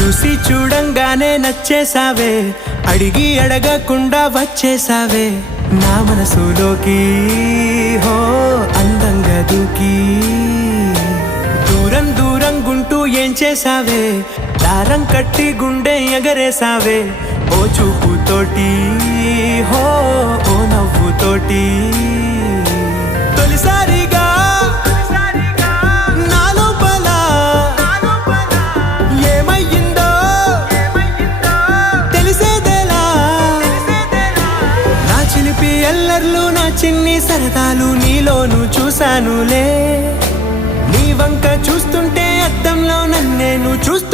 చూసి చూడంగానే నచ్చేసావే, అడిగి అడగకుండా వచ్చేసావే నా మనసులోకి, హో అందంగా దూకి. దూరం దూరం గుంటూ ఏం చేసావే, దారం కట్టి గుండె ఎగరేసావే ఓ చూపుతోటి, హో ఓ నవ్వుతోటి. తొలిసారిగా నా లోపల ఏమయ్యిందో తెలిసేదేలా. నా చిలిపి ఎల్లర్లు నా చిన్ని సరదాలు నీలోను చూశానులే. నీ వంక చూస్తుంటే అద్దంలో నన్నేను చూస్తూ